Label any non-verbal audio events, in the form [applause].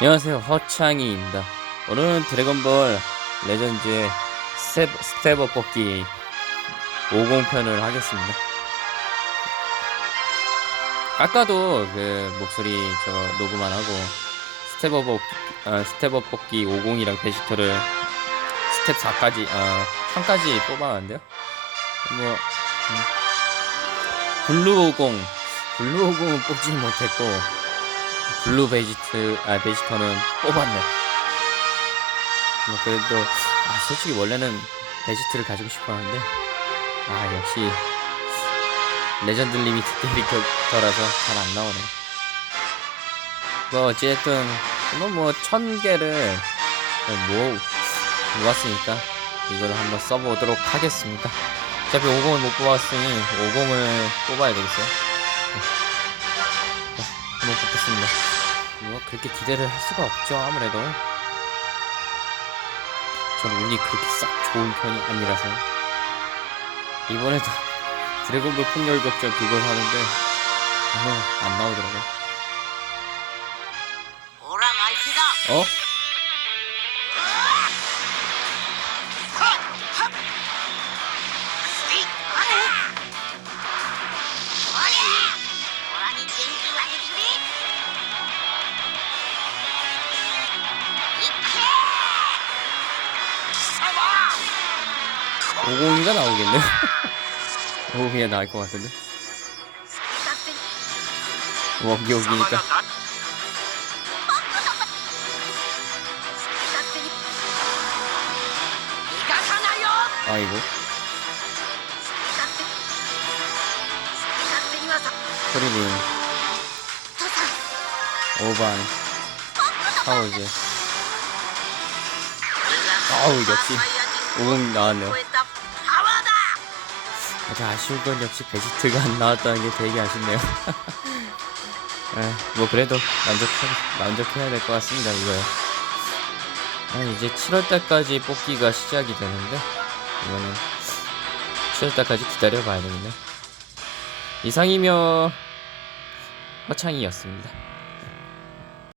안녕하세요. 허창이입니다. 오늘은 드래곤볼 레전드의 스텝, 스텝업 뽑기 50편을 하겠습니다. 아까도 그 목소리 저거 녹음안 하고 스텝업, 스텝업 뽑기 50이랑 베지터를 스텝 4까지 아 3까지 뽑아왔는데요. 뭐 음, 블루 50 블루 50은 뽑지 못했고 블루 베지트 아 베지터는 뽑았네. 뭐 그래도 아 솔직히 원래는 베지트를 가지고 싶었는데 아 역시 레전드 리미트 캐릭터라서 잘 안 나오네. 뭐 어쨌든 뭐천 개를 모 모았으니까 이걸 한번 써보도록 하겠습니다. 어차피 50을 못 뽑았으니 50을 뽑아야 되겠어요. 네. 한번 뽑겠습니다. 뭐 그렇게 기대를 할 수가 없죠 아무래도 저는 운이 그렇게 싹 좋은 편이 아니라서 이번에도 [laughs] 드래곤볼 폭렬격전 그걸 하는데 어, 안 나오더라고 오랑 알피다. 어? 오공이가 나오겠네. [laughs] 오공이가 나올 것 같은데. 워기 워기니까. 아이고. 소리님. 오반. 파워즈. 아우, 역시. 5 0 나왔네요. 아주 아쉬운 건 역시 베지트가 안 나왔다는 게 되게 아쉽네요. 아, [laughs] 뭐 그래도 만족해, 만족해야 될 것 같습니다 이거요. 아, 이제 7월달까지 뽑기가 시작이 되는데 이거는 7월달까지 기다려 봐야 되겠네. 이상이면 허창이었습니다.